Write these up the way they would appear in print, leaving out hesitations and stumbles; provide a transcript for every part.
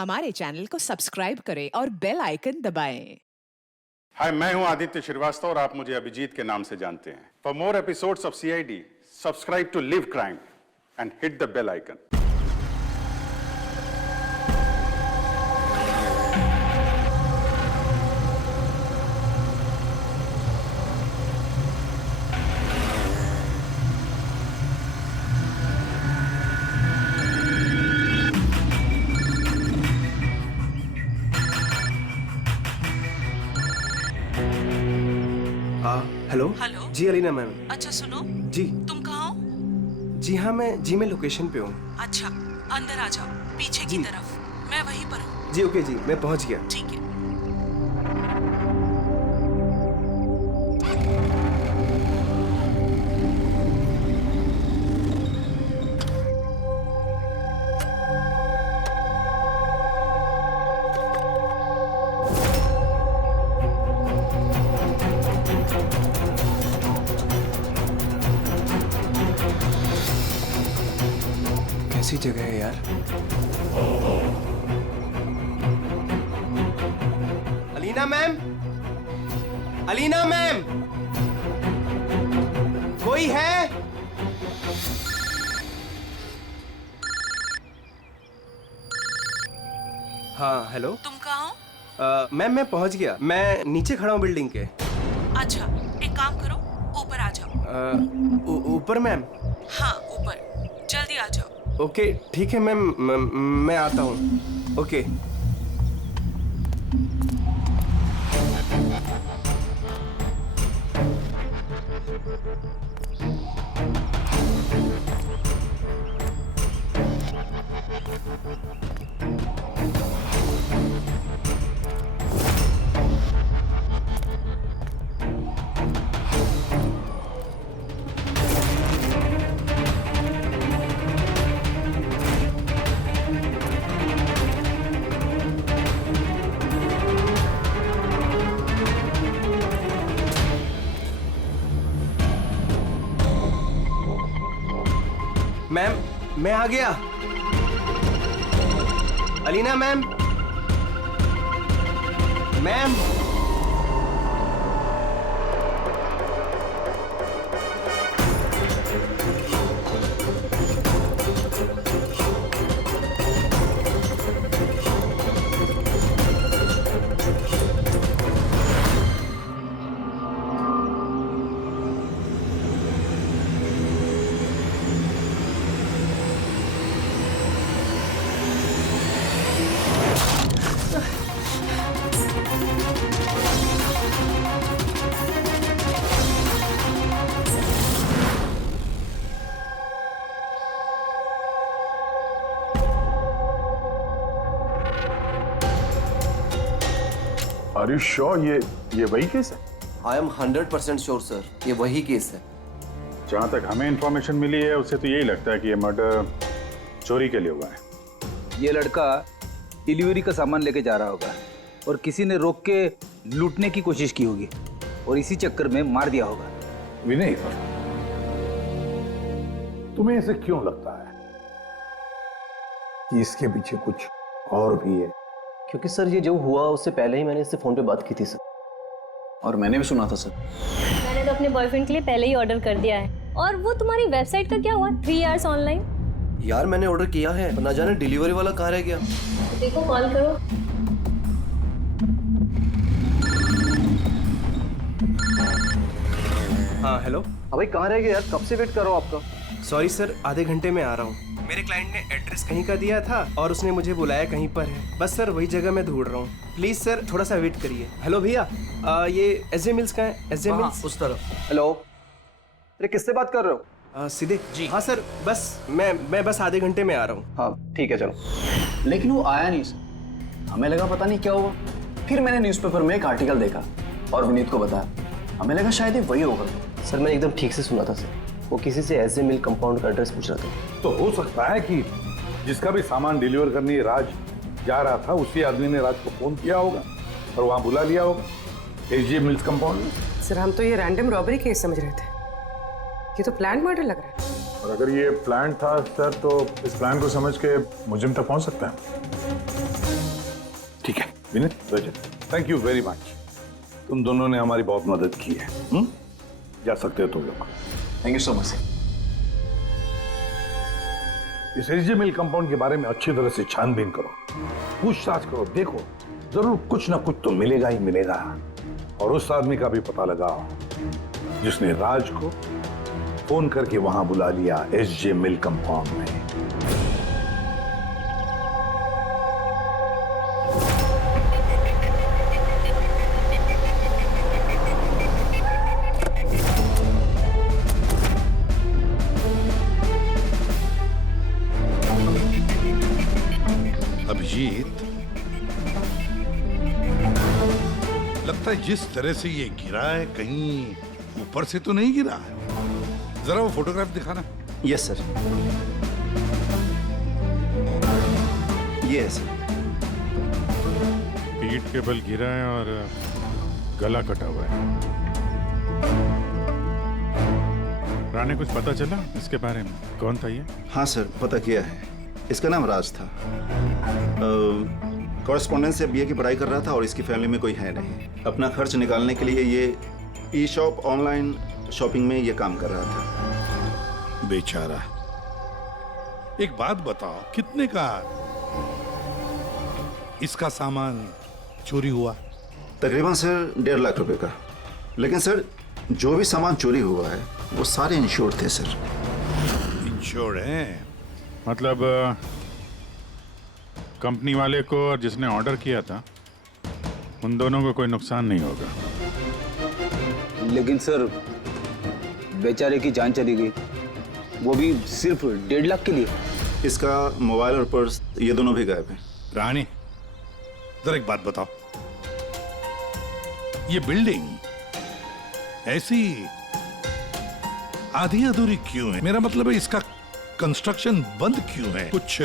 हमारे चैनल को सब्सक्राइब करें और बेल आइकन दबाएं। हाय, मैं हूं आदित्य श्रीवास्तव और आप मुझे अभिजीत के नाम से जानते हैं। For more episodes of CID, subscribe to LIV crime and hit the bell icon. Hello. Hello. जी अलीना मैम। अच्छा सुनो, जी। तुम कहाँ हो? जी हाँ, मैं लोकेशन पे हूँ। अच्छा, अंदर आ जाओ, पीछे की तरफ। मैं वहीं पर हूँ। जी ओके जी, मैं पहुँच गया। ठीक है। कैसी जगह है यार। अलीना मैम, अलीना मैम, कोई है? हाँ हेलो। तुम कहाँ हो? मैम मैं पहुँच गया। मैं नीचे खड़ा हूँ बिल्डिंग के। अच्छा, एक काम करो, ऊपर आ जाओ। ऊपर मैम? हाँ ऊपर, जल्दी आ जाओ। ओके ठीक है मैम, मैं आता हूँ। ओके। मैम मैं आ गया। Alina ma'am, ma'am. Are you sure ये वही केस है? I am 100% श्योर सर, ये वही केस है। जहां तक हमें इंफॉर्मेशन मिली है उससे तो यही लगता है कि ये मर्डर चोरी के लिए हुआ है। ये लड़का डिलीवरी का सामान लेके जा रहा होगा और किसी ने रोक के लूटने की कोशिश की होगी और इसी चक्कर में मार दिया होगा। विनय, तुम्हें ऐसे क्यों लगता है कि इसके पीछे कुछ और भी है? क्योंकि सर ये जो हुआ उससे पहले ही मैंने इससे फोन पे बात की थी सर, और मैंने भी सुना था सर। मैंने तो अपने बॉयफ्रेंड के लिए पहले ही ऑर्डर कर दिया है। और वो तुम्हारी वेबसाइट का क्या हुआ? 3 आवर्स ऑनलाइन। यार मैंने ऑर्डर किया है, ना जाने डिलीवरी वाला कहाँ रह गया। देखो कॉल करो। हाँ हेलो। अबे कहाँ रह गया यार, कब से वेट कर रहा हूँ आपका। सॉरी सर, आधे घंटे में आ रहा हूँ। मेरे क्लाइंट ने एड्रेस कहीं का दिया था और उसने मुझे बुलाया कहीं पर है। बस सर वही जगह मैं ढूंढ रहा हूँ। प्लीज सर थोड़ा सा वेट करिए। हेलो भैया, ये एसजे मिल्स का है? एसजे मिल्स उस तरफ। हेलो, अरे किससे बात कर रहे हो? सीधे जी। हाँ सर, बस मैं बस आधे घंटे में आ रहा हूँ। हाँ ठीक है चलो। लेकिन वो आया नहीं सर, हमें लगा पता नहीं क्या हुआ। फिर मैंने न्यूज़पेपर में एक आर्टिकल देखा और विनीत को बताया। हमें लगा शायद ये वही होगा। सर मैंने एकदम ठीक से सुना था सर, वो किसी से एसजे मिल कंपाउंड का एड्रेस पूछ रहा था। तो हो सकता है कि जिसका भी सामान डिलीवर करने राज जा रहा था उसी आदमी ने राज को फोन किया होगा और वहां बुला लिया होगा एसजे मिल्स कंपाउंड में। सर हम तो ये रैंडम रॉबरी केस समझ रहे थे, ये तो प्लान मर्डर लग रहा है। और अगर ये प्लान था सर तो इस प्लान को समझ के मुजरिम तक पहुंच सकता है। ठीक है विनीत, रजत, थैंक यू वेरी मच। तुम दोनों ने हमारी बहुत मदद की है। जा सकते हो तुम लोग। Thank you so much sir. इस एसजे मिल कंपाउंड के बारे में अच्छी तरह से छानबीन करो, पूछताछ करो, देखो जरूर कुछ ना कुछ तो मिलेगा ही मिलेगा। और उस आदमी का भी पता लगाओ जिसने राज को फोन करके वहां बुला लिया एसजे मिल कंपाउंड में। अभिजीत, लगता है जिस तरह से ये गिरा है कहीं ऊपर से तो नहीं गिरा है। जरा वो फोटोग्राफ दिखाना। Yes sir. ये है सर। पीठ के बल गिरा है और गला कटा हुआ है। राणे, कुछ पता चला इसके बारे में? कौन था ये? हाँ सर, पता किया है। इसका नाम राज था। कॉरेस्पॉन्डेंस से बीए की पढ़ाई कर रहा था और इसकी फैमिली में कोई है नहीं। अपना खर्च निकालने के लिए ये ई शॉप ऑनलाइन शॉपिंग में ये काम कर रहा था। बेचारा। एक बात बताओ, कितने का इसका सामान चोरी हुआ? तकरीबन सर 1.5 लाख रुपए का। लेकिन सर जो भी सामान चोरी हुआ है वो सारे इंश्योर्ड थे सर। इंश्योर्ड हैं? मतलब कंपनी वाले को और जिसने ऑर्डर किया था उन दोनों को कोई नुकसान नहीं होगा। लेकिन सर बेचारे की जान चली गई, वो भी सिर्फ 1.5 लाख के लिए। इसका मोबाइल और पर्स ये दोनों भी गायब हैं। रानी, जरा एक बात बताओ, ये बिल्डिंग ऐसी आधी अधूरी क्यों है? मेरा मतलब है इसका कंस्ट्रक्शन बंद क्यों है? कुछ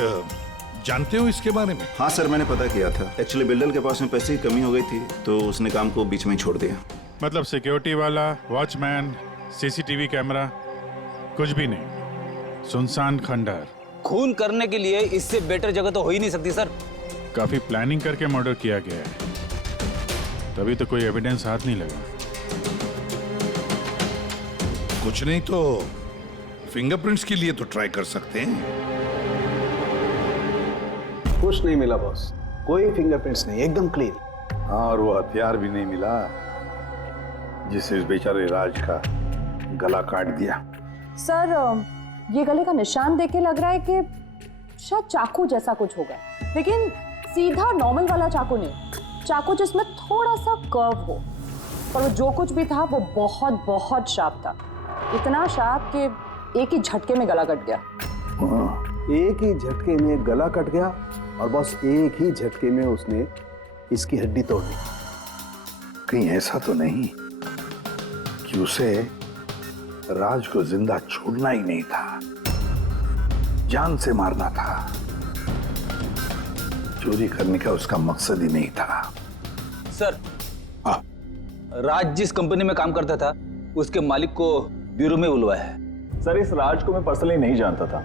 जानते हो इसके बारे में? हाँ सर, मैंने पता किया था। एक्चुअली बिल्डर के पास में पैसे की कमी हो गई थी तो उसने काम को बीच में ही छोड़ दिया। मतलब सिक्योरिटी वाला, वॉचमैन, सीसीटीवी कैमरा, कुछ भी नहीं। सुनसान खंडहर। खून करने के लिए इससे बेटर जगह तो हो ही नहीं सकती सर। काफी प्लानिंग करके मर्डर किया गया है, तभी तो कोई एविडेंस हाथ नहीं लगा। कुछ नहीं तो फिंगरप्रिंट्स के लिए तो ट्राई कर सकते हैं। कुछ नहीं मिला बॉस, कोई फिंगरप्रिंट्स नहीं, एकदम क्लीन। हाँ, और वो हथियार भी नहीं मिला जिससे इस बेचारे राज का गला काट दिया। सर ये गले का निशान देख के लग रहा है कि शायद चाकू जैसा कुछ होगा, लेकिन सीधा नॉर्मल वाला चाकू नहीं, चाकू जिसमें थोड़ा सा कर्व हो। और वो जो कुछ भी था वो बहुत बहुत शार्प था, इतना शार्प कि एक ही झटके में गला कट गया। एक ही झटके में गला कट गया और बस एक ही झटके में उसने इसकी हड्डी तोड़ दी। कहीं ऐसा तो नहीं कि उसे राज को जिंदा छोड़ना ही नहीं था, जान से मारना था। चोरी करने का उसका मकसद ही नहीं था। सर, राज जिस कंपनी में काम करता था उसके मालिक को ब्यूरो में बुलवाया है। सर, इस राज को मैं पर्सनली नहीं जानता था,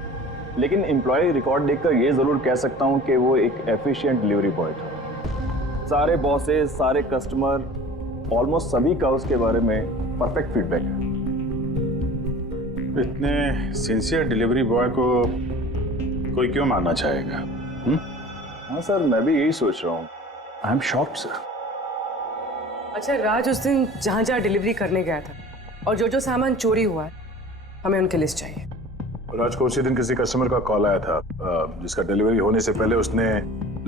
लेकिन एम्प्लॉय रिकॉर्ड देखकर ये जरूर कह सकता हूं कि वो एक एफिशिएंट डिलीवरी बॉय था। सारे बॉसेस, सारे कस्टमर, ऑलमोस्ट सभी का उसके बारे में परफेक्ट फीडबैक है। इतने सिंसियर डिलीवरी बॉय को कोई क्यों मारना चाहेगा? हाँ सर, मैं भी यही सोच रहा हूँ। I am shocked sir. अच्छा, राज उस दिन जहाँ जहाँ डिलीवरी करने गया था और जो जो सामान चोरी हुआ है, हमें उनकी लिस्ट चाहिए। राज को उसी दिन किसी कस्टमर का कॉल आया था जिसका डिलीवरी होने से पहले उसने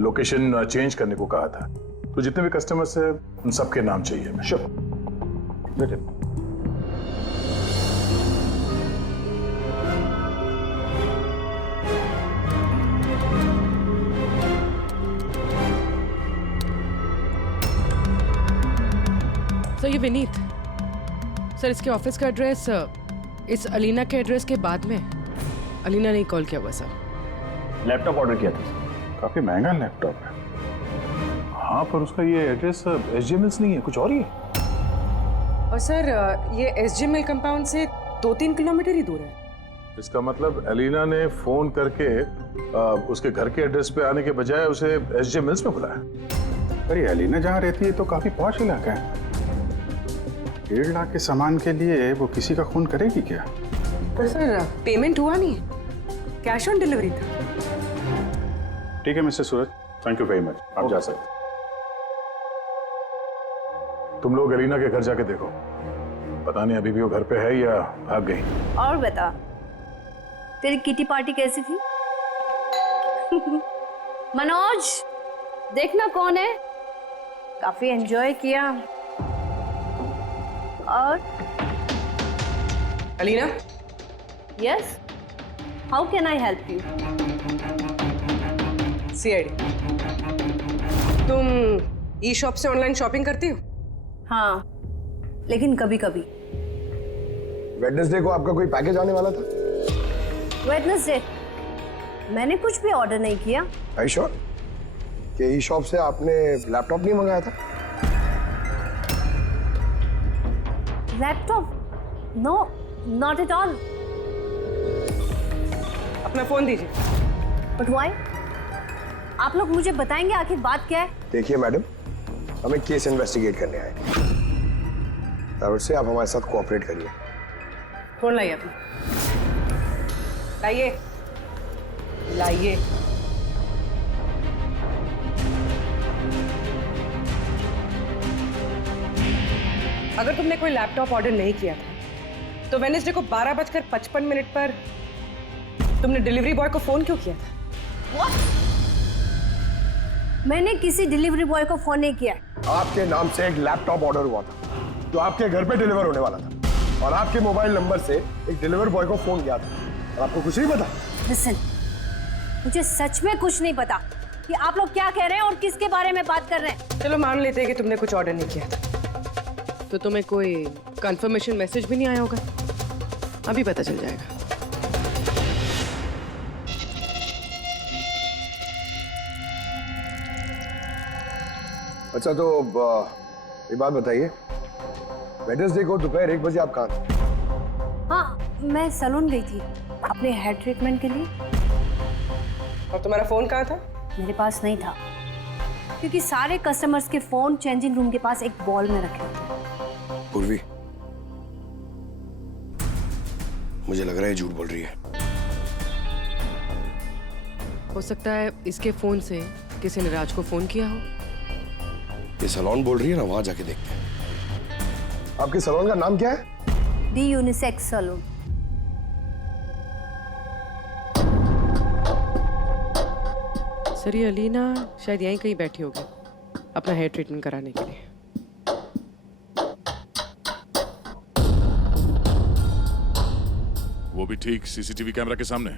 लोकेशन चेंज करने को कहा था। तो जितने भी कस्टमर्स हैं उन सबके नाम चाहिए हमें। श्योर बेटे। सर, ये विनीत सर, इसके ऑफिस का एड्रेस इस अलीना के एड्रेस के बाद में। अलीना ने कॉल किया हुआ सर। लैपटॉप ऑर्डर किया था। काफी महंगा लैपटॉप है। हाँ, पर उसका ये एड्रेस एसजे मिल्स नहीं है, कुछ और ही है। और सर ये एसजे मिल कंपाउंड से 2-3 किलोमीटर ही दूर है। इसका मतलब एलिना ने फोन करके उसके घर के एड्रेस पे आने के बजाय उसे एसजे मिल्स में बुलाया। अरे अलीना जहाँ रहती है तो काफी पॉश इलाका है। 1.5 लाख के सामान के लिए वो किसी का खून करेगी क्या? पर सर पेमेंट हुआ नहीं, कैश ऑन डिलीवरी था। ठीक है mister Suraj, thank you very much, आप जा सकते। तुम लोग अलीना के घर जाके देखो, पता नहीं अभी भी वो घर पे है या भाग गई। और बता, तेरी किटी पार्टी कैसी थी? मनोज, देखना कौन है, काफी एंजॉय किया। और Alina, yes, how can I help you? CID, तुम ई शॉप से ऑनलाइन शॉपिंग करती हो? हाँ, लेकिन कभी कभी। वेडनेसडे को आपका कोई पैकेज आने वाला था? वेडनेसडे? मैंने कुछ भी ऑर्डर नहीं किया। आई श्योर कि ई शॉप से आपने लैपटॉप नहीं मंगाया था? Laptop? No, not at all. अपना फोन दीजिए। But why? आप लोग मुझे बताएंगे आखिर बात क्या है? देखिए मैडम, हमें केस इन्वेस्टिगेट करने आए, और से आप हमारे साथ कोऑपरेट करिए। फोन लाइए अपना, लाइए लाइए। अगर तुमने कोई लैपटॉप ऑर्डर नहीं किया था तो वेडनेसडे को 12:55 पर तुमने डिलीवरी बॉय को फोन क्यों किया था? What? मैंने किसी डिलीवरी बॉय को फोन नहीं किया। आपके नाम से एक लैपटॉप ऑर्डर हुआ था जो आपके घर पे डिलीवर होने वाला था, और आपके मोबाइल नंबर से एक डिलीवर बॉय को फोन किया था, और आपको कुछ नहीं पता? Listen, मुझे सच में कुछ नहीं पता कि आप लोग क्या कह रहे हैं और किसके बारे में बात कर रहे हैं। चलो मान लेते हैं कि तुमने कुछ ऑर्डर नहीं किया था, तो तुम्हें कोई कंफर्मेशन मैसेज भी नहीं आया होगा। अभी पता चल जाएगा। अच्छा, तो ये बात बताइए, वेडनेसडे को दोपहर 1 बजे आप कहाँ थे? हाँ, मैं सैलून गई थी अपने हेयर ट्रीटमेंट के लिए। और तुम्हारा फोन कहाँ था? मेरे पास नहीं था, क्योंकि सारे कस्टमर्स के फोन चेंजिंग रूम के पास एक बॉल में रखे थे। पूर्वी, मुझे लग रहा है झूठ बोल रही है। हो सकता है इसके फोन से किसी ने राज को फोन किया हो। ये सैलून बोल रही है ना, वहां जाके देखते हैं। आपके सैलून का नाम क्या है? D unisex salon. सर, ये अलीना शायद यहीं कहीं बैठी होगी अपना हेयर ट्रीटमेंट कराने के लिए। वो भी ठीक सीसीटीवी कैमरा के सामने।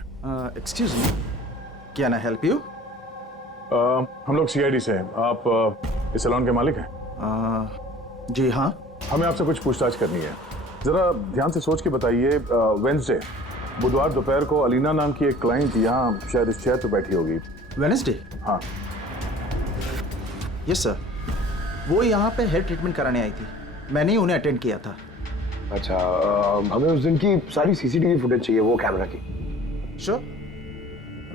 Excuse me, can I help you? हम लोग सीआईडी से हैं। आप इस सैलून के मालिक हैं? जी हाँ। हमें आपसे कुछ पूछताछ करनी है। जरा ध्यान से सोच के बताइए, वेडनेसडे बुधवार दोपहर को अलीना नाम की एक क्लाइंट यहाँ शायद इस चेयर पे बैठी होगी। वेडनेसडे? हाँ। यस सर, वो यहाँ पे हेयर ट्रीटमेंट कराने आई थी, मैंने ही उन्हें अटेंड किया था। अच्छा, हमें उस दिन की सारी सीसीटीवी फुटेज चाहिए, वो कैमरा की। श्योर।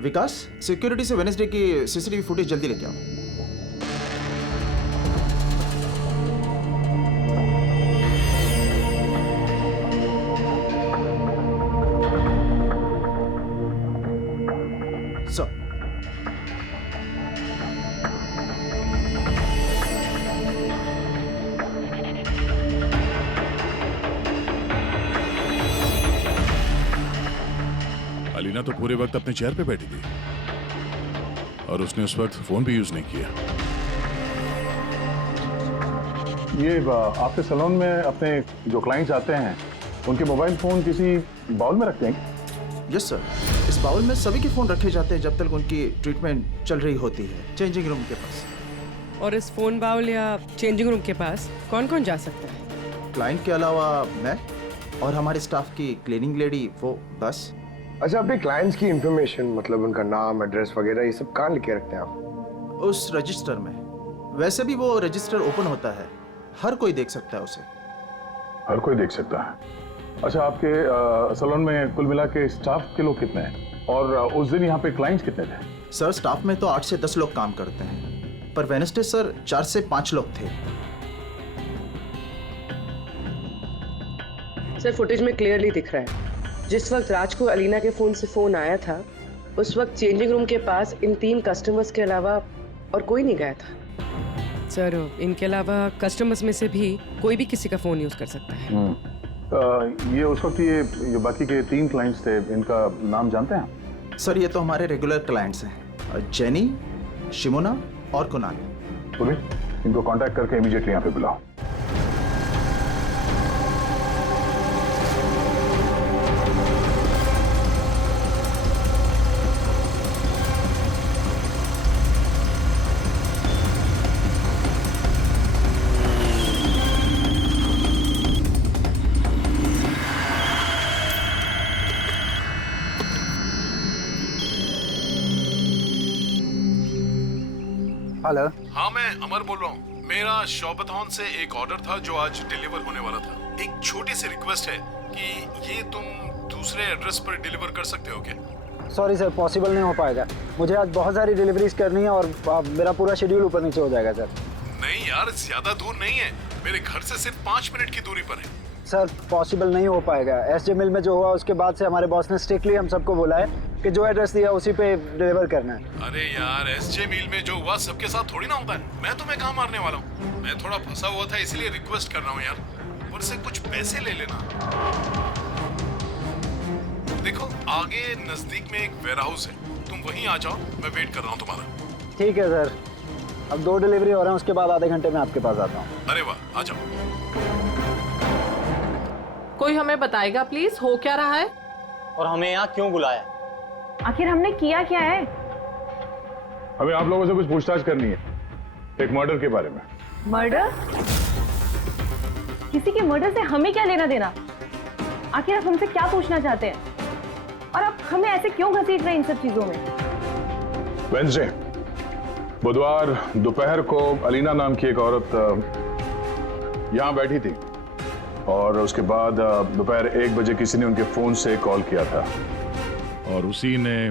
विकास, सिक्योरिटी से वेडनेसडे की सीसीटीवी फुटेज जल्दी लेके आओ। सर, अलीना तो पूरे वक्त अपने चेयर पे बैठी थी और उसने उस वक्त फोन भी यूज नहीं किया। ये आपके सैलून में अपने जो क्लाइंट्स आते हैं उनके मोबाइल फोन किसी बाउल में रखते हैं? यस सर, इस बाउल में सभी के फोन रखे जाते हैं जब तक उनकी ट्रीटमेंट चल रही होती है, चेंजिंग रूम के पास। और इस फोन बाउल या चेंजिंग रूम के पास कौन कौन जा सकता है? क्लाइंट के अलावा मैं और हमारे स्टाफ की क्लीनिंग लेडी, वो बस। अच्छा, अपने क्लाइंट्स की इंफॉर्मेशन, मतलब उनका नाम, एड्रेस वगैरह, ये सब कहाँ लिखे रखते हैं आप? उस रजिस्टर में। वैसे भी वो रजिस्टर ओपन होता है, हर कोई देख सकता है उसे। हर कोई देख सकता है? अच्छा, आपके सैलून में कुल मिला के स्टाफ के लोग कितने हैं, और उस दिन यहाँ पे क्लाइंट्स कितने थे? सर, स्टाफ में तो 8 से 10 लोग काम करते हैं, पर वेडनेसडे सर 4 से 5 लोग थे। सर फुटेज में क्लियरली दिख रहा है जिस वक्त राज को अलीना के फोन से फोन आया था उस वक्त चेंजिंग रूम के पास इन 3 कस्टमर्स के अलावा और कोई नहीं गया था। सर इनके अलावा कस्टमर्स में से भी कोई भी किसी का फोन यूज कर सकता है। ये उस वक्त ये बाकी के 3 क्लाइंट्स थे, इनका नाम जानते हैं? सर ये तो हमारे रेगुलर क्लाइंट्स हैं, जेनी, शिमोना और कुणाल। पुलिस इनको कांटेक्ट करके इमीडिएटली यहाँ पे बुलाओ। हेलो। हाँ मैं अमर बोल रहा हूँ। मेरा शॉपथॉन से एक ऑर्डर था जो आज डिलीवर होने वाला था। एक छोटी सी रिक्वेस्ट है कि ये तुम दूसरे एड्रेस पर डिलीवर कर सकते हो क्या? सॉरी सर, पॉसिबल नहीं हो पाएगा। मुझे आज बहुत सारी डिलीवरीज करनी है और मेरा पूरा शेड्यूल ऊपर नीचे हो जाएगा सर। नहीं यार, ज्यादा दूर नहीं है, मेरे घर से सिर्फ 5 मिनट की दूरी पर है। सर पॉसिबल नहीं हो पाएगा। एसजे मिल में जो हुआ उसके बाद से हमारे बॉस ने स्ट्रिक्टली हम सबको बोला है कि जो एड्रेस दिया उसी पे डिलीवर करना है। अरे यार, एसजे मिल में जो हुआ सबके साथ थोड़ी ना होता है। मैं तुम्हें कहाँ मारने वाला हूँ? मैं थोड़ा फंसा हुआ था इसलिए रिक्वेस्ट कर रहा हूँ यार, ऊपर से कुछ पैसे ले लेना। देखो आगे नजदीक में एक वेयरहाउस है, तुम वहीं आ जाओ, मैं वेट कर रहा हूँ तुम्हारा। ठीक है सर, अब 2 डिलीवरी हो रहे हैं, उसके बाद आधे घंटे में आपके पास आता हूँ। अरे वाह, आ जाओ। कोई हमें बताएगा प्लीज हो क्या रहा है और हमें यहाँ क्यों बुलाया? आखिर हमने किया क्या है? हमें आप लोगों से कुछ पूछताछ करनी है, एक मर्डर के बारे में। मर्डर? किसी के मर्डर से हमें क्या लेना देना? आखिर आप हमसे क्या पूछना चाहते हैं और आप हमें ऐसे क्यों घसीट रहे हैं इन सब चीजों में? वेडनेसडे बुधवार दोपहर को अलीना नाम की एक औरत यहाँ बैठी थी और उसके बाद दोपहर 1 बजे किसी ने उनके फोन से कॉल किया था और उसी ने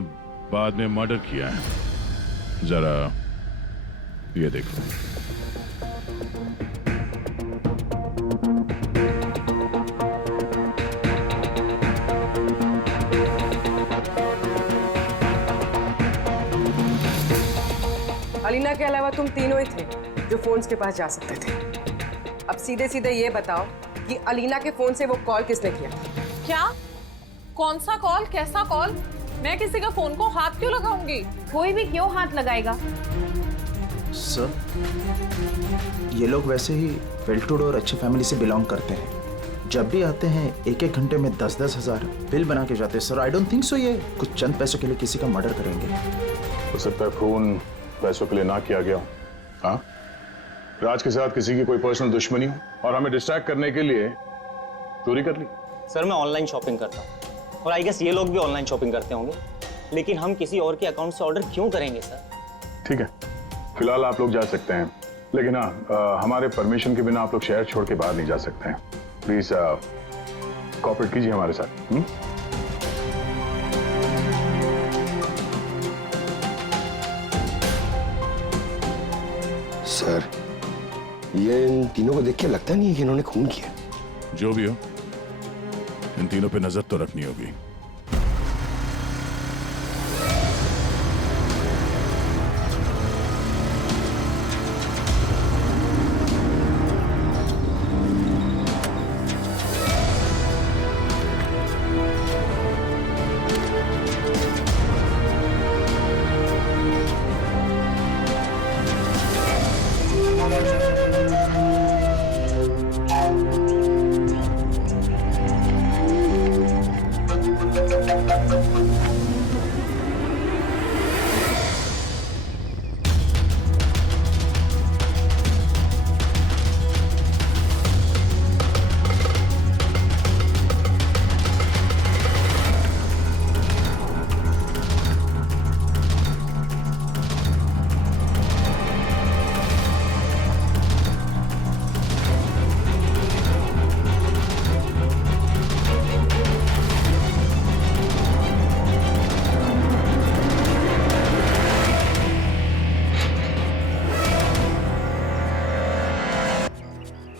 बाद में मर्डर किया है। जरा ये देखो। अलीना के अलावा तुम तीनों ही थे जो फोन्स के पास जा सकते थे। अब सीधे सीधे ये बताओ कि अलीना के फोन से वो कॉल किसने किया? क्या? कौन सा कॉल? कैसा कॉल? मैं किसी का फोन को हाथ क्यों लगाऊंगी? कोई भी क्यों हाथ लगाएगा? सर ये लोग वैसे ही वेल टू डू और अच्छी फैमिली से बिलोंग करते हैं। जब भी आते हैं 1-1 घंटे में 10-10 हजार बिल बना के जाते हैं। Sir I don't think so ये कुछ चंद पैसों के लिए किसी का मर्डर करेंगे। हो सकता है खून पैसों के लिए ना किया गया हो। हाँ, राज के साथ किसी की कोई पर्सनल दुश्मनी हो और हमें डिस्ट्रैक्ट करने के लिए चोरी कर ली। सर मैं ऑनलाइन शॉपिंग करता हूँ और आई गेस ये लोग भी ऑनलाइन शॉपिंग करते होंगे, लेकिन हम किसी और के अकाउंट से ऑर्डर क्यों करेंगे सर? ठीक है, फिलहाल आप लोग जा सकते हैं, लेकिन हाँ हमारे परमिशन के बिना आप लोग शहर छोड़ के बाहर नहीं जा सकते हैं। प्लीज कोऑपरेट कीजिए हमारे साथ। सर ये इन तीनों को देख के लगता नहीं है कि इन्होंने खून किया। जो भी हो, इन तीनों पे नजर तो रखनी होगी।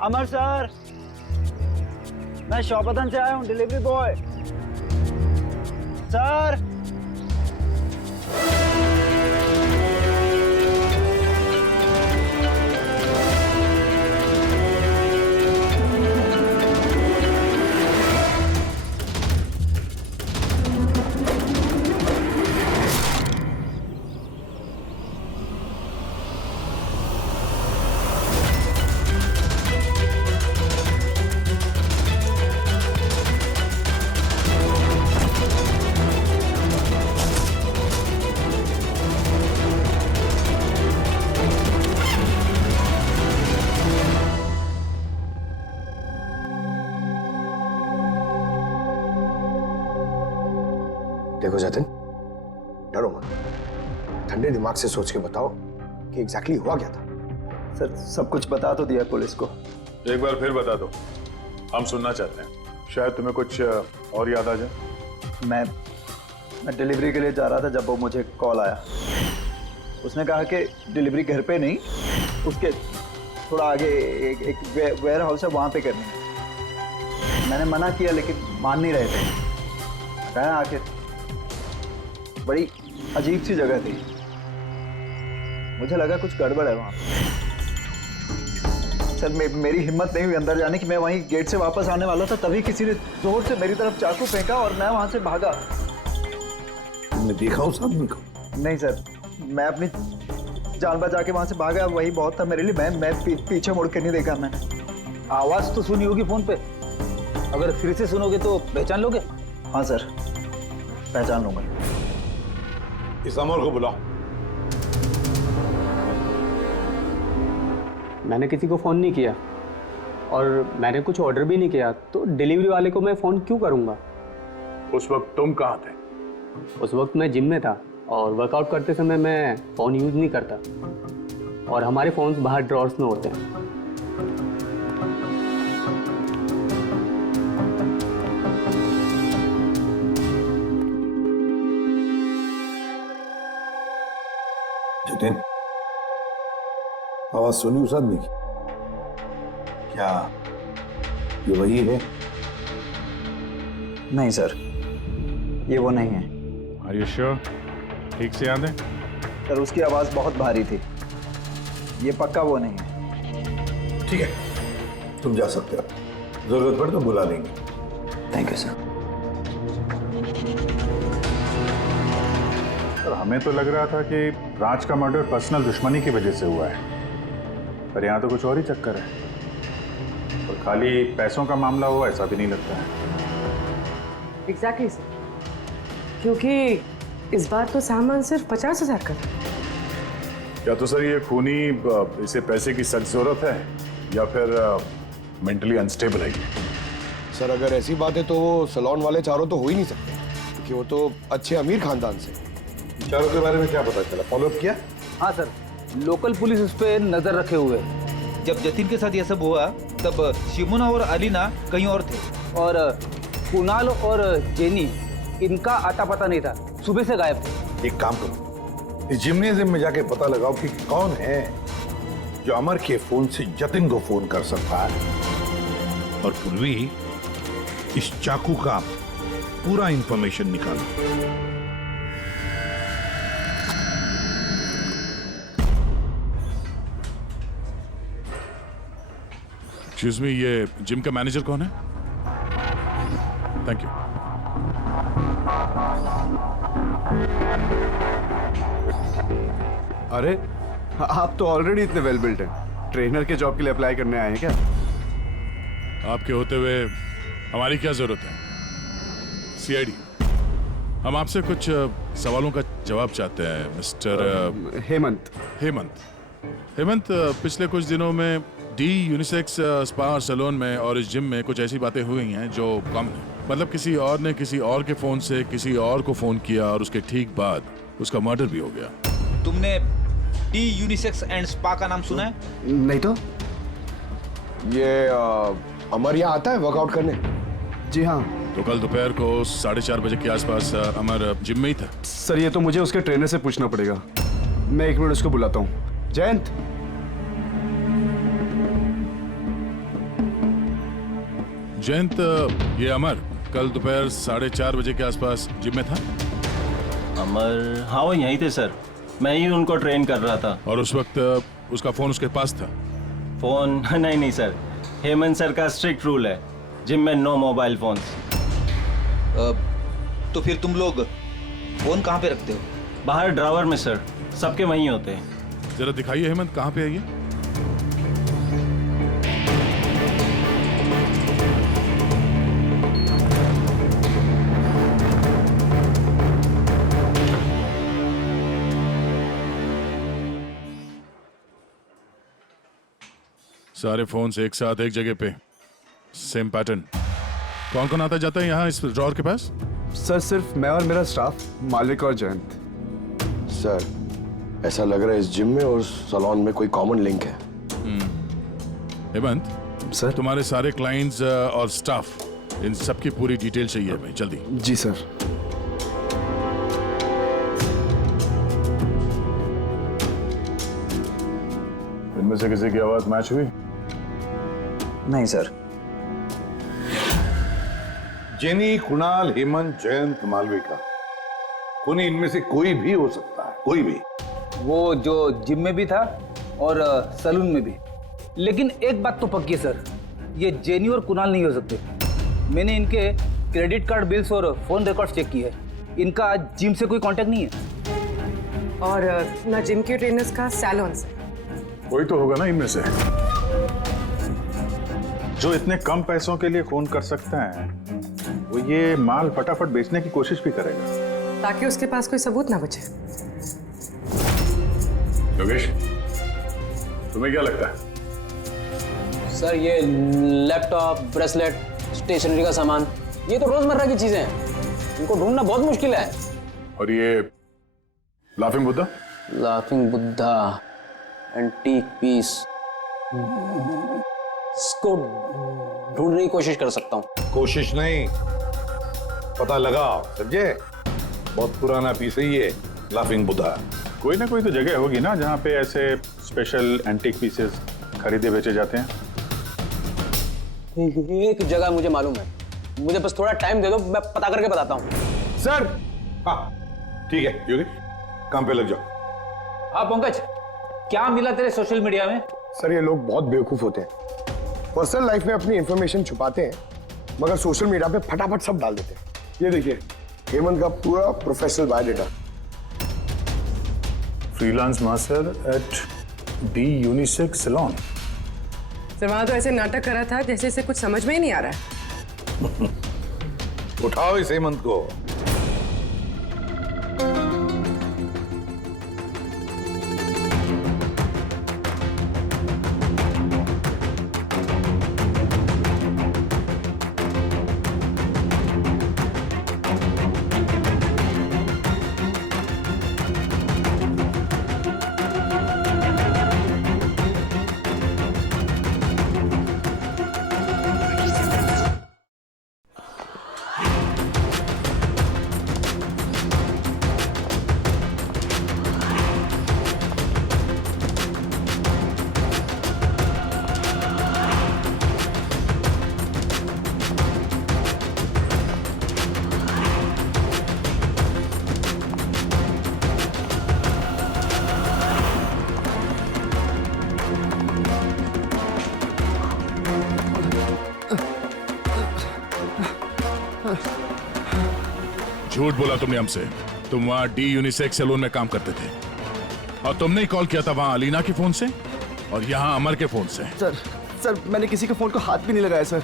अमर सर, मैं शौकतन से आया हूँ, डिलीवरी बॉय। सर देखो जतिन, डरो मत, ठंडे दिमाग से सोच के बताओ कि एग्जैक्टली हुआ क्या था। सर, सब कुछ बता तो दिया पुलिस को। एक बार फिर बता दो, हम सुनना चाहते हैं, शायद तुम्हें कुछ और याद आ जाए। मैं डिलीवरी के लिए जा रहा था जब वो मुझे कॉल आया। उसने कहा कि डिलीवरी घर पे नहीं, उसके थोड़ा आगे एक वेयर हाउस है, वहाँ पे करनी है। मैंने मना किया लेकिन मान नहीं रहे थे। कहा आखिर बड़ी अजीब सी जगह थी, मुझे लगा कुछ गड़बड़ है वहाँ। सर मेरी हिम्मत नहीं हुई अंदर जाने की। मैं वहीं गेट से वापस आने वाला था, तभी किसी ने जोर से मेरी तरफ चाकू फेंका और मैं वहाँ से भागा। तुमने देखा उस आदमी को? नहीं सर, मैं अपनी जान बचा के वहाँ से भागा, वही बहुत था मेरे लिए। मैं पीछे मुड़ के नहीं देखा मैंने। आवाज तो सुनी होगी फोन पे, अगर फिर से सुनोगे तो पहचान लोगे? हाँ सर, पहचान लूंगा। इस अमर को बुलाओ। मैंने किसी को फ़ोन नहीं किया और मैंने कुछ ऑर्डर भी नहीं किया, तो डिलीवरी वाले को मैं फ़ोन क्यों करूँगा? उस वक्त तुम कहाँ थे? उस वक्त मैं जिम में था और वर्कआउट करते समय मैं फ़ोन यूज़ नहीं करता, और हमारे फ़ोन्स बाहर ड्रॉर्स में होते हैं। जतिन, आवाज सुनी उस आदमी की? क्या ये वही है? नहीं सर, ये वो नहीं है। Are you sure? ठीक से याद है? सर उसकी आवाज बहुत भारी थी, ये पक्का वो नहीं है। ठीक है, तुम जा सकते हो, जरूरत पड़े तो बुला लेंगे। Thank you sir. हमें तो लग रहा था कि राज का मर्डर पर्सनल दुश्मनी की वजह से हुआ है, पर यहाँ तो कुछ और ही चक्कर है, और खाली पैसों का मामला हुआ ऐसा भी नहीं लगता है। एग्जैक्टली सर, क्योंकि इस बार तो सामान सिर्फ 50,000 का था। क्या तो सर ये खूनी इसे पैसे की सख्त जरूरत है या फिर मेंटली अनस्टेबल है? सर अगर ऐसी बात है तो वो सलोन वाले चारों तो हो ही नहीं सकते, क्योंकि वो तो अच्छे अमीर खानदान से। चारों के बारे में क्या पता चला? फॉलोअप किया? हाँ सर, लोकल पुलिस उस पर नजर रखे हुए है। जब जतिन के साथ ये सब हुआ तब शिमुना और अलीना कहीं और थे, और कुणाल और जेनी, इनका आता पता नहीं था, सुबह से गायब थे। एक काम करो, इस जिम्नेजियम में जाके पता लगाओ कि कौन है जो अमर के फोन से जतिन को फोन कर सकता है, और पूर्वी इस चाकू का पूरा इंफॉर्मेशन निकालो। एक्सक्यूज मी, ये जिम का मैनेजर कौन है? Thank you. अरे आप तो ऑलरेडी इतने वेल बिल्ट हैं, ट्रेनर के जॉब के लिए अप्लाई करने आए हैं क्या? आपके होते हुए हमारी क्या जरूरत है? सीआईडी, हम आपसे कुछ सवालों का जवाब चाहते हैं मिस्टर हेमंत। हेमंत, पिछले कुछ दिनों में डी यूनिसेक्स स्पा और सैलून में और इस जिम में कुछ ऐसी बातें हुई हैं जो कम है। मतलब किसी और ने किसी और के फोन से किसी और को फोन किया और उसके ठीक बाद उसका मर्डर भी हो गया। तुमने डी यूनिसेक्स एंड स्पा का नाम सुना है? नहीं तो। ये अमर यहाँ आता है वर्कआउट करने? जी हाँ। तो कल दोपहर को 4:30 बजे के आसपास अमर जिम में ही था। सर ये तो मुझे उसके ट्रेनर से पूछना पड़ेगा, मैं 1 मिनट उसको बुलाता हूँ। जयंत, जयंत, ये अमर कल दोपहर 4:30 बजे के आसपास जिम में था। अमर, हाँ वो यहीं थे सर, मैं ही उनको ट्रेन कर रहा था। और उस वक्त उसका फोन उसके पास था? फोन नहीं सर, हेमंत सर का स्ट्रिक्ट रूल है, जिम में नो मोबाइल फोन्स। तो फिर तुम लोग फोन कहाँ पे रखते हो? बाहर ड्रावर में सर, सबके वहीं होते हैं। जरा दिखाइए हेमंत, कहाँ पे है ये? सारे फोन्स एक साथ एक जगह पे, सेम पैटर्न। कौन कौन आता जाता है यहाँ इस ड्रॉअर के पास? सर सिर्फ मैं और मेरा स्टाफ, मालिक और जयंत। सर ऐसा लग रहा है इस जिम में और सैलून में कोई कॉमन लिंक है। हेमंत सर, तुम्हारे सारे क्लाइंट्स और स्टाफ, इन सबकी पूरी डिटेल चाहिए हमें, जल्दी। जी सर। इनमें से किसी की आवाज मैच हुई? नहीं सर। जेनी, कुणाल, हेमंत, जयंत, मालविका, कोई इनमें से कोई भी हो सकता है, कोई भी। वो जो जिम में भी था और सैलून में भी। लेकिन एक बात तो पक्की है सर, ये जेनी और कुणाल नहीं हो सकते। मैंने इनके क्रेडिट कार्ड बिल्स और फोन रिकॉर्ड्स चेक किए हैं, इनका जिम से कोई कांटेक्ट नहीं है। और ना जिम के ट्रेनर्स का सैलून से। कोई तो होगा ना इनमें से जो इतने कम पैसों के लिए फोन कर सकता है, वो ये माल फटाफट बेचने की कोशिश भी करेगा ताकि उसके पास कोई सबूत ना बचे। योगेश, तुम्हें क्या लगता है? सर ये लैपटॉप, ब्रेसलेट, स्टेशनरी का सामान, ये तो रोजमर्रा की चीजें हैं, इनको ढूंढना बहुत मुश्किल है। और ये laughing Buddha? Laughing Buddha, antique piece, इसको ढूंढने की कोशिश कर सकता हूँ। कोशिश नहीं, पता लगाओ, समझे? बहुत पुराना पीस है ये लाफिंग बुद्धा। कोई ना कोई तो जगह होगी ना जहाँ पे ऐसे स्पेशल एंटीक पीसेस खरीदे बेचे जाते हैं। एक जगह मुझे मालूम है, मुझे बस थोड़ा टाइम दे दो, मैं पता करके बताता हूँ। सर हाँ ठीक है योगेश, काम पे लग जाओ। हाँ पंकज, क्या मिला तेरे सोशल मीडिया में? सर ये लोग बहुत बेवकूफ होते हैं, पर्सनल लाइफ में अपनी इंफॉर्मेशन छुपाते हैं मगर सोशल मीडिया पे फटाफट सब डाल देते हैं। ये देखिए हेमंत का पूरा professional biodata. Freelance master at the unisex salon. Sir वहां तो ऐसे नाटक करा था जैसे इसे कुछ समझ में ही नहीं आ रहा है। उठाओ इस हेमंत को। झूठ बोला तुमने हमसे। तुम वहां डी यूनिसेक्स सैलून में काम करते थे और तुमने ही कॉल किया था वहां अलीना के फोन से और यहाँ अमर के फोन से। सर मैंने किसी के फोन को हाथ भी नहीं लगाया सर।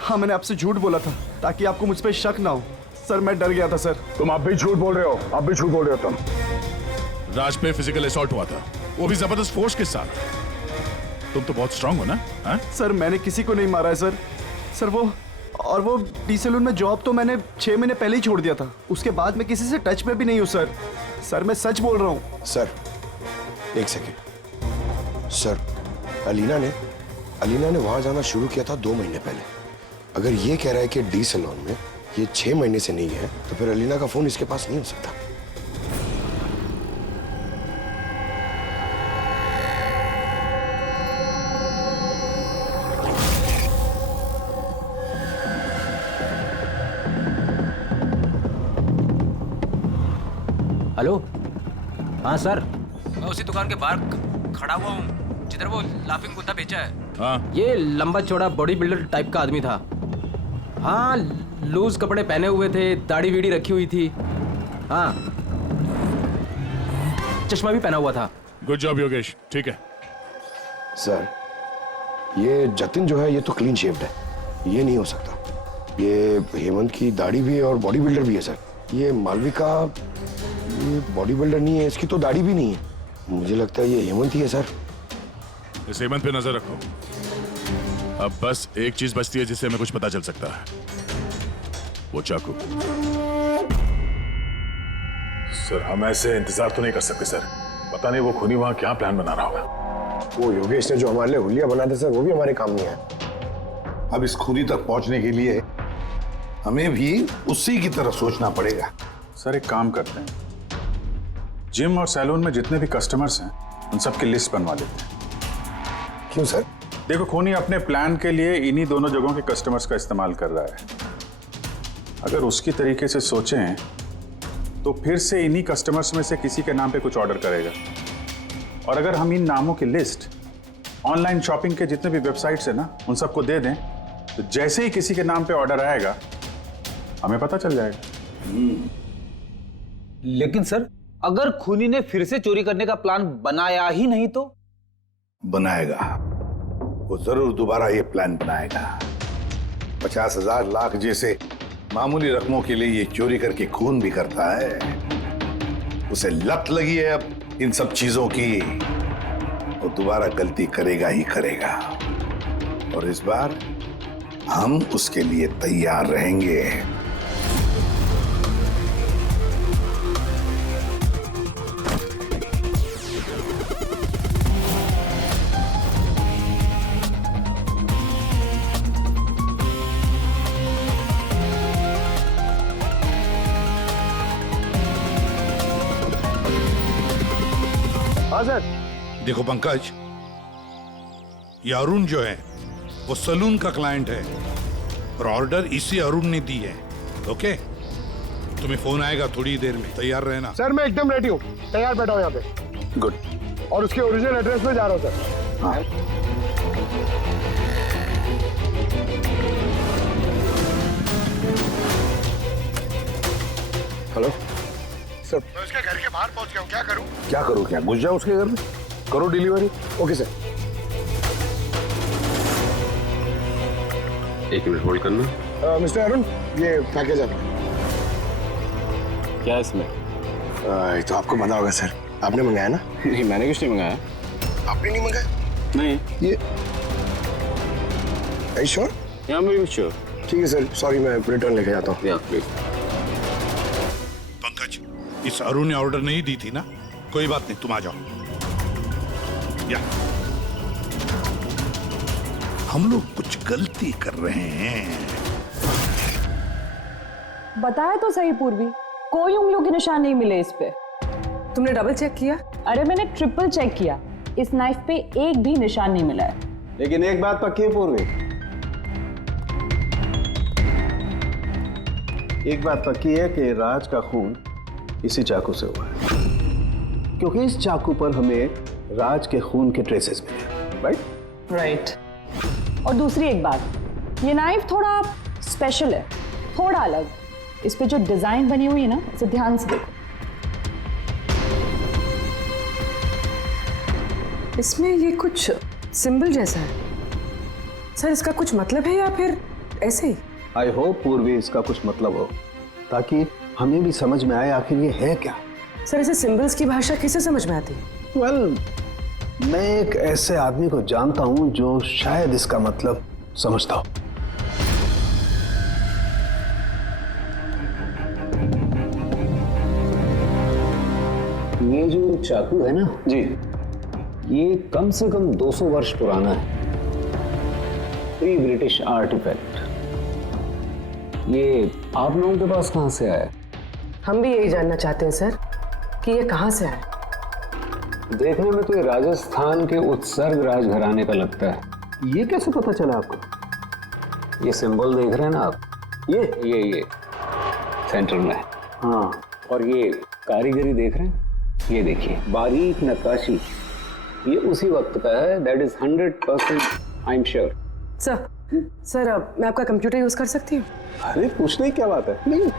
हाँ मैंने आपसे झूठ बोला था ताकि आपको मुझ पर शक ना हो। सर मैं डर गया था सर। तुम आप भी झूठ बोल रहे हो, आप भी झूठ बोल रहे हो। तुम राज पे फिजिकल असॉल्ट हुआ था, वो भी जबरदस्त फोर्स के साथ। तुम तो बहुत स्ट्रांग हो ना? हा? सर मैंने किसी को नहीं मारा है सर। सर वो डी सैलून में जॉब तो मैंने 6 महीने पहले ही छोड़ दिया था। उसके बाद मैं किसी से टच में भी नहीं हूँ सर। सर मैं सच बोल रहा हूँ। सर एक सेकेंड सर, अलीना ने वहां जाना शुरू किया था 2 महीने पहले। अगर ये कह रहा है कि डी सैलून में ये 6 महीने से नहीं है तो फिर अलीना का फोन इसके पास नहीं हो सकता। हेलो। हाँ सर। मैं उसी दुकान के बाहर खड़ा हुआ हूँ जिधर वो लाफिंग बुद्धा बेचा है। हाँ। ये लंबा चौड़ा बॉडी बिल्डर टाइप का आदमी था। हाँ, लूज कपड़े पहने हुए थे, दाढ़ी वीड़ी रखी हुई थी। हाँ, चश्मा भी पहना हुआ था। गुड जॉब योगेश, ठीक है। सर, ये जतिन जो है ये तो क्लीन शेव्ड है, ये नहीं हो सकता। ये हेमंत की दाढ़ी भी है और बॉडी बिल्डर भी है सर। ये मालविका, ये बॉडी बिल्डर नहीं है, इसकी तो दाढ़ी भी नहीं है। मुझे लगता है ये हेमंत ही है सर। इस हेमंत पे नजर रखो। अब बस एक चीज बचती है जिससे हमें कुछ पता चल सकता है, वो चाकू। सर हम ऐसे इंतजार तो नहीं कर सकते सर, पता नहीं वो खूनी वहां क्या प्लान बना रहा होगा। वो योगेश ने जो हमारे लिए हुलिया बनाया था सर, वो भी हमारे काम नहीं है। अब इस खूनी तक पहुंचने के लिए हमें भी उसी की तरह सोचना पड़ेगा। सर एक काम करते हैं, जिम और सैलून में जितने भी कस्टमर्स हैं उन सबकी लिस्ट बनवा लेते हैं। क्यों सर? देखो खूनी अपने प्लान के लिए इन्हीं दोनों जगहों के कस्टमर्स का इस्तेमाल कर रहा है। अगर उसकी तरीके से सोचें तो फिर से इन्हीं कस्टमर्स में से किसी के नाम पे कुछ ऑर्डर करेगा, और अगर हम इन नामों की लिस्ट ऑनलाइन शॉपिंग के जितने भी वेबसाइट्स हैं ना उन सबको दे दें, तो जैसे ही किसी के नाम पे ऑर्डर आएगा हमें पता चल जाएगा। लेकिन सर, अगर खूनी ने फिर से चोरी करने का प्लान बनाया ही नहीं तो? बनाएगा, वो जरूर दोबारा ये प्लान बनाएगा। 50,000 लाख जैसे मामूली रकमों के लिए ये चोरी करके खून भी करता है। उसे लत लगी है अब इन सब चीजों की, वो दोबारा गलती करेगा ही करेगा, और इस बार हम उसके लिए तैयार रहेंगे। हाँ सर। देखो पंकज, ये अरुण जो है वो सलून का क्लाइंट है और ऑर्डर इसी अरुण ने दी है। ओके, तुम्हें फोन आएगा थोड़ी देर में, तैयार रहना। सर मैं एकदम रेडी हूँ, तैयार बैठा हूँ यहाँ पे। गुड। और उसके ओरिजिनल एड्रेस पे जा रहा हूँ सर। हाँ। Hello sir. मैं उसके घर के बाहर पहुंच गया हूँ, क्या करूँ? क्या करूँ? क्या घुस जाओ उसके घर में, करो डिलीवरी। Okay sir. एक मिनट होल्ड करना। मिस्टर अरुण, ये पैकेज है। क्या है इसमें? ये तो आपको पता होगा सर, आपने मंगाया ना? नहीं, मैंने कुछ नहीं मंगाया। आपने नहीं मंगाया? नहीं। ये श्योर? या मैं श्योर। ठीक है सर, सॉरी मैं रिटर्न लेके जाता हूँ। प्लीज। पंकज, इस अरुण ने ऑर्डर नहीं दी थी ना? कोई बात नहीं, तुम आ जाओ। या हम लोग कुछ गलती कर रहे हैं। बताया तो सही पूर्वी, कोई उंगलियों के निशान नहीं मिले इस पे। तुमने डबल चेक किया? अरे मैंने ट्रिपल चेक किया, इस नाइफ पे एक भी निशान नहीं मिला है। लेकिन एक बात पक्की है पूर्वी, एक बात पक्की है कि राज का खून इसी चाकू से हुआ है, क्योंकि इस चाकू पर हमें राज के खून के ट्रेसेस मिले। राइट। और दूसरी एक बात, ये नाइफ थोड़ा स्पेशल है, थोड़ा अलग। इस पे जो डिजाइन बनी हुई है ना, इसे ध्यान से देखो। इसमें ये कुछ सिंबल जैसा है सर, इसका कुछ मतलब है या फिर ऐसे ही? आई होप पूर्वी इसका कुछ मतलब हो, ताकि हमें भी समझ में आए आखिर ये है क्या। सर ऐसे सिंबल्स की भाषा किसे समझ में आती है? वेल, मैं एक ऐसे आदमी को जानता हूं जो शायद इसका मतलब समझता हो। ये जो चाकू है ना जी, ये कम से कम 200 वर्ष पुराना है। Pre British artefact. ये आप लोगों के पास कहाँ से आया? हम भी यही जानना चाहते हैं सर कि ये कहाँ से आया। देखने में तो ये राजस्थान के उत्सर्ग राजघराने का लगता है। ये कैसे पता चला आपको? ये सिंबल देख रहे हैं ना आप, ये सेंटर में है। हाँ, और ये कारीगरी देख रहे हैं? ये देखिए, बारीक नक्काशी, ये उसी वक्त का है। That is 100% I am sure. Sir मैं आपका कंप्यूटर यूज कर सकती हूँ? अरे पूछने की क्या बात है। नहीं।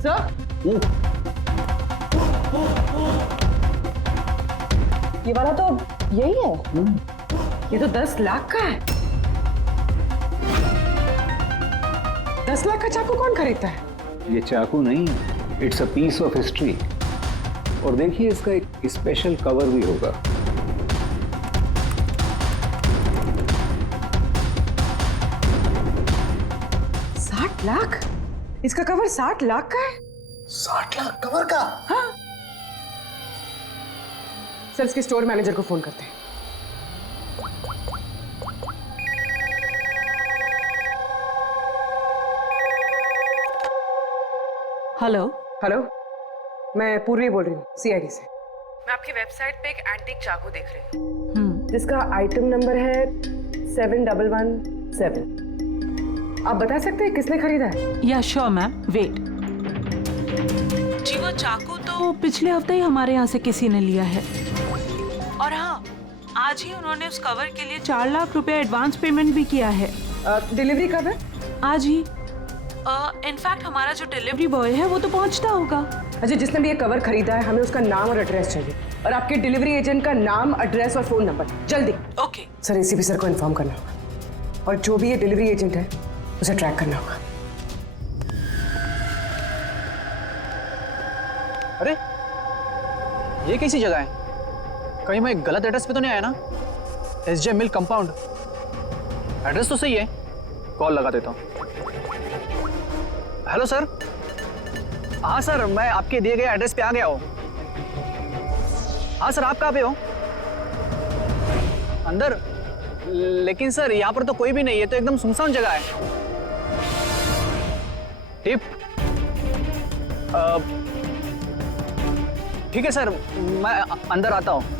सर ये वाला तो यही है। ये तो 10 लाख का है। 10 लाख का चाकू कौन खरीदता है? ये चाकू नहीं, it's a piece of history. और देखिए इसका एक स्पेशल कवर भी होगा। $60 लाख? इसका कवर 60 लाख का है? 60 लाख कवर का? हाँ। सर इसके स्टोर मैनेजर को फोन करते हैं। हेलो हेलो, मैं पूर्वी बोल रही हूँ सीआईडी से। मैं आपकी वेबसाइट पे एक एंटीक चाकू देख रही हूँ जिसका आइटम नंबर है 7117। आप बता सकते हैं किसने खरीदा है? या श्योर मैम, वेट। जी वो चाकू तो पिछले हफ्ते ही हमारे यहाँ से किसी ने लिया है। और हाँ, आज ही उन्होंने उस कवर के लिए 4 लाख रुपए एडवांस पेमेंट भी किया है। डिलीवरी कब है? आज ही। इनफैक्ट हमारा जो डिलीवरी बॉय है वो तो पहुंचता होगा। अच्छा, जिसने भी ये कवर खरीदा है हमें उसका नाम और एड्रेस चाहिए, और आपके डिलीवरी एजेंट का नाम, एड्रेस और फोन नंबर, जल्दी। ओके सर, एसीपी सर को इन्फॉर्म करना होगा, और जो भी ये डिलीवरी एजेंट है उसे ट्रैक करना होगा। अरे ये कैसी जगह है? कहीं मैं गलत एड्रेस पे तो नहीं आया ना? SJ मिल कंपाउंड, एड्रेस तो सही है। कॉल लगा देता हूँ। Hello sir. हाँ सर, मैं आपके दिए गए एड्रेस पे आ गया हूँ। हाँ सर, आप कहाँ पे हो? अंदर? लेकिन सर यहाँ पर तो कोई भी नहीं है, तो एकदम सुनसान जगह है। टिप? ठीक है सर, मैं अंदर आता हूँ।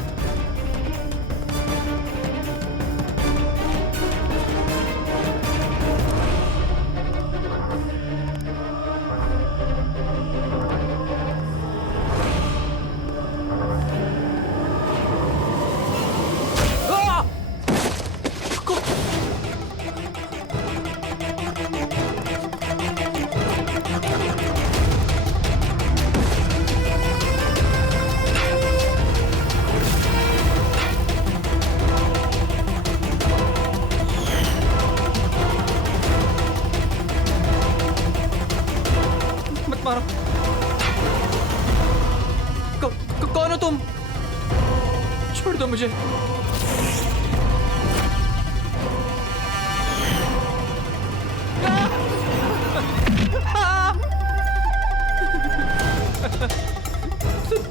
मारो। कौन हो तुम? छोड़ दो मुझे।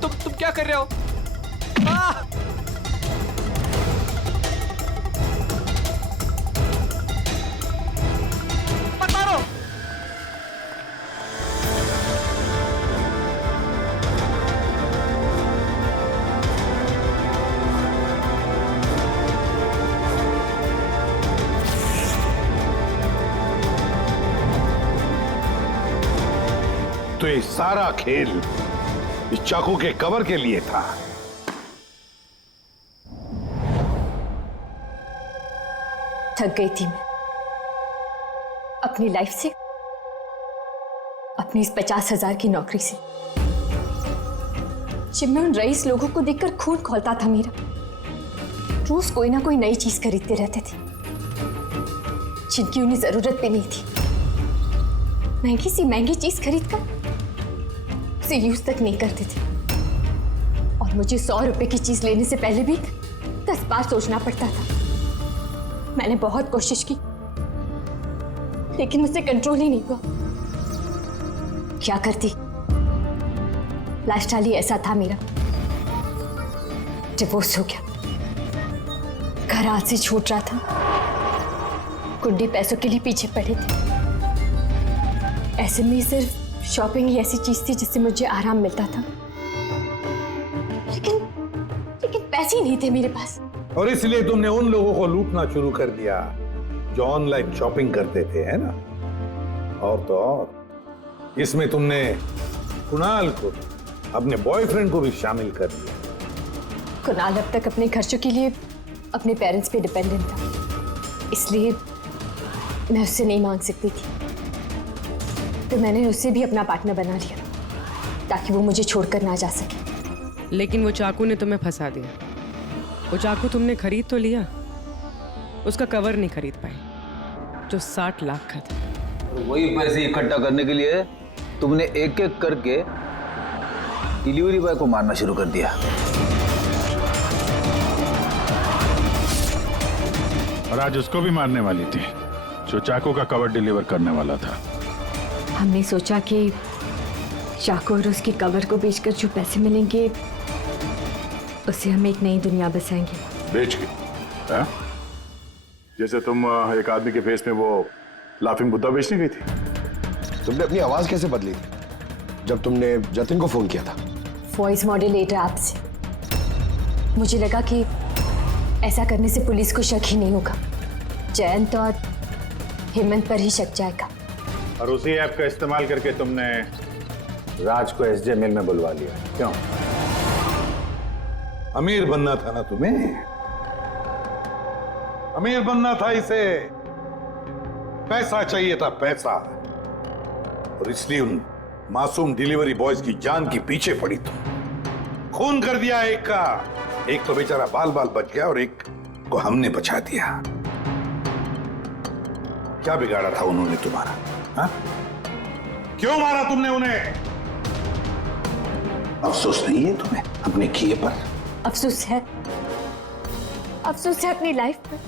तुम क्या कर रहे हो? मत मारो। तो ये सारा खेल इस चाकू के कवर के लिए था। थक गई थी मैं अपनी लाइफ से, अपनी इस 50,000 की नौकरी से। जब मैं उन रईस लोगों को देखकर खून खौलता था मेरा, रोज कोई ना कोई नई चीज खरीदते रहते थे जिनकी उन्हें जरूरत भी नहीं थी। महंगी सी महंगी चीज खरीदकर उसे यूज तक नहीं करते थे, और मुझे 100 रुपए की चीज लेने से पहले भी 10 बार सोचना पड़ता था। मैंने बहुत कोशिश की लेकिन मुझसे कंट्रोल ही नहीं हुआ। क्या करती? लाइफस्टाइल ही ऐसा था मेरा। डिवोर्स हो गया, घर हाथ से छूट रहा था, कुंडी पैसों के लिए पीछे पड़े थे। ऐसे में सिर्फ शॉपिंग ही ऐसी चीज थी जिससे मुझे आराम मिलता था, लेकिन पैसे ही नहीं थे मेरे पास। और इसलिए तुमने उन लोगों को लूटना शुरू कर दिया जो ऑनलाइन शॉपिंग करते थे, है ना? और तो और इसमें तुमने कुणाल को, अपने बॉयफ्रेंड को भी शामिल कर दिया। कुणाल अब तक अपने खर्चों के लिए अपने पेरेंट्स पे डिपेंडेंट था, इसलिए मैं उससे नहीं मांग सकती थी। तो मैंने उससे भी अपना पार्टनर बना लिया ताकि वो मुझे छोड़कर ना जा सके। लेकिन वो चाकू ने तुम्हें फंसा दिया। वो चाकू तुमने खरीद तो लिया, उसका कवर नहीं खरीद पाए जो 60 लाख का था। वही पैसे इकट्ठा करने के लिए तुमने एक एक करके डिलीवरी बॉय को मारना शुरू कर दिया। और आज उसको भी मारने वाली थी जो चाकू का कवर डिलीवर करने वाला था। हमने सोचा कि चाकू और उसके कवर को बेचकर जो पैसे मिलेंगे उससे हम एक नई दुनिया बसाएंगे। बेच के? हाँ? जैसे तुम एक आदमी के फेस में वो लाफिंग बुद्धा बेचने गई थी। तुमने अपनी आवाज कैसे बदली थी जब तुमने जतिन को फोन किया था? वॉइस मॉड्यूलेटर ऐप से। मुझे लगा कि ऐसा करने से पुलिस को शक ही नहीं होगा, जयंत और हेमंत पर ही शक जाएगा। और उसी ऐप का इस्तेमाल करके तुमने राज को एसजे मिल में बुलवा लिया, क्यों? अमीर बनना था ना तुम्हें? अमीर बनना था इसे, पैसा चाहिए था, पैसा। और इसलिए उन मासूम डिलीवरी बॉयज की जान की पीछे पड़ी तुम। खून कर दिया एक का, एक तो बेचारा बाल बाल बच गया और एक को हमने बचा दिया। क्या बिगाड़ा था उन्होंने तुम्हारा? हा? क्यों मारा तुमने उन्हें? अफसोस नहीं है तुम्हें अपने किए पर? अफसोस है, अफसोस है अपनी लाइफ पर।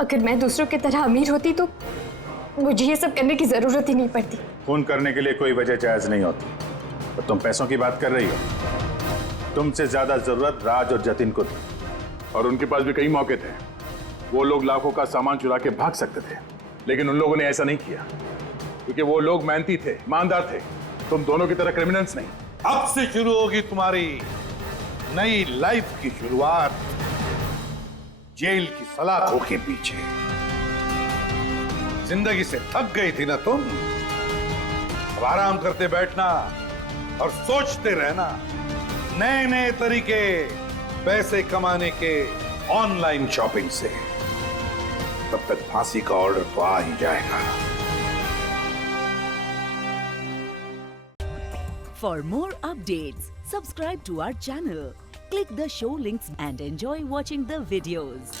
अगर मैं दूसरों की तरह अमीर होती तो मुझे ये सब करने की जरूरत ही नहीं पड़ती। खून करने के लिए कोई वजह जायज नहीं होती। तो तुम पैसों की बात कर रही हो। तुमसे ज्यादा जरूरत राज और जतिन को थी, और उनके पास भी कई मौके थे। वो लोग लाखों का सामान चुरा के भाग सकते थे, लेकिन उन लोगों ने ऐसा नहीं किया क्योंकि वो लोग मेहनती थे, ईमानदार थे। तुम दोनों की तरह क्रिमिनल्स नहीं। अब से शुरू होगी तुम्हारी नई लाइफ की शुरुआत जेल की सलाखों के पीछे। जिंदगी से थक गई थी ना तुम? अब आराम करते बैठना और सोचते रहना नए नए तरीके पैसे कमाने के ऑनलाइन शॉपिंग से। तब तक फांसी का ऑर्डर तो आ ही जाएगा। For more updates, subscribe to our channel, click the show links and enjoy watching the videos.